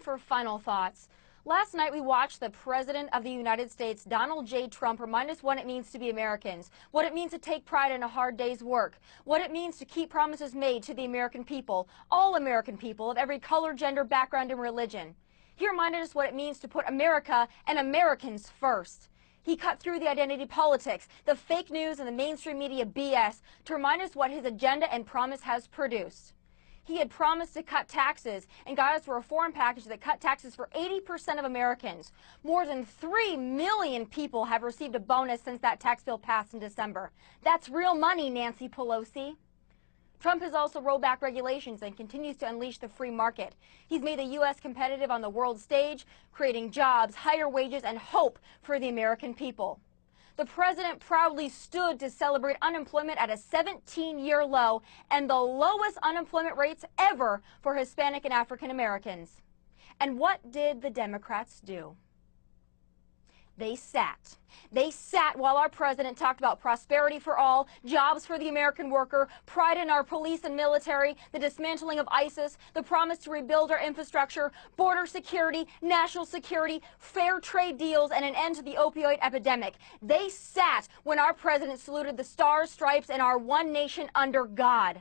time for final thoughts. Last night we watched the President of the United States, Donald J. Trump, remind us what it means to be Americans, what it means to take pride in a hard day's work, what it means to keep promises made to the American people, all American people of every color, gender, background, and religion. He reminded us what it means to put America and Americans first. He cut through the identity politics, the fake news, and the mainstream media BS to remind us what his agenda and promise has produced. He had promised to cut taxes and got us a reform package that cut taxes for 80% of Americans. More than 3 million people have received a bonus since that tax bill passed in December. That's real money, Nancy Pelosi. Trump has also rolled back regulations and continues to unleash the free market. He's made the U.S. competitive on the world stage, creating jobs, higher wages, and hope for the American people. The president proudly stood to celebrate unemployment at a 17-year low and the lowest unemployment rates ever for Hispanic and African Americans. And what did the Democrats do? They sat. They sat while our president talked about prosperity for all, jobs for the American worker, pride in our police and military, the dismantling of ISIS, the promise to rebuild our infrastructure, border security, national security, fair trade deals, and an end to the opioid epidemic. They sat when our president saluted the stars, stripes, and our one nation under God.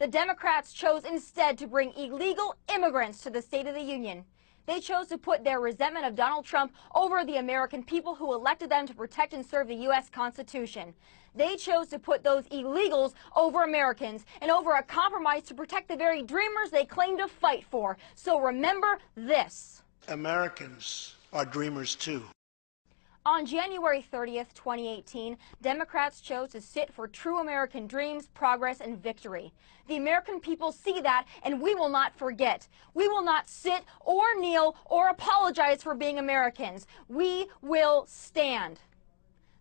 The Democrats chose instead to bring illegal immigrants to the State of the Union. They chose to put their resentment of Donald Trump over the American people who elected them to protect and serve the U.S. Constitution. They chose to put those illegals over Americans and over a compromise to protect the very dreamers they claim to fight for. So remember this. Americans are dreamers too. On January 30th, 2018, Democrats chose to sit for true American dreams, progress, and victory. The American people see that, and we will not forget. We will not sit or kneel or apologize for being Americans. We will stand.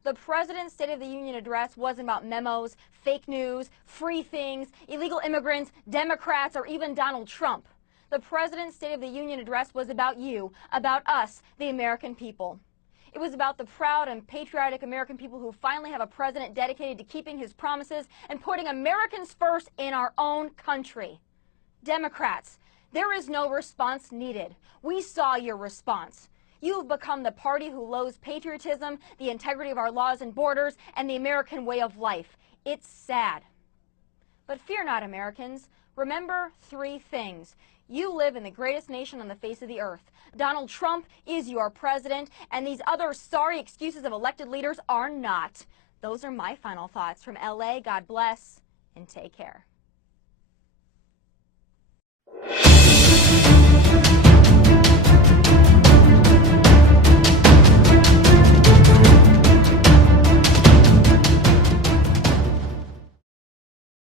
The President's State of the Union address wasn't about memos, fake news, free things, illegal immigrants, Democrats, or even Donald Trump. The President's State of the Union address was about you, about us, the American people. It was about the proud and patriotic American people who finally have a president dedicated to keeping his promises and putting Americans first in our own country. Democrats, there is no response needed. We saw your response. You have become the party who loathes patriotism, the integrity of our laws and borders, and the American way of life. It's sad. But fear not, Americans. Remember 3 things. You live in the greatest nation on the face of the earth. Donald Trump is your president, and these other sorry excuses of elected leaders are not. Those are my final thoughts from LA. God bless, and take care.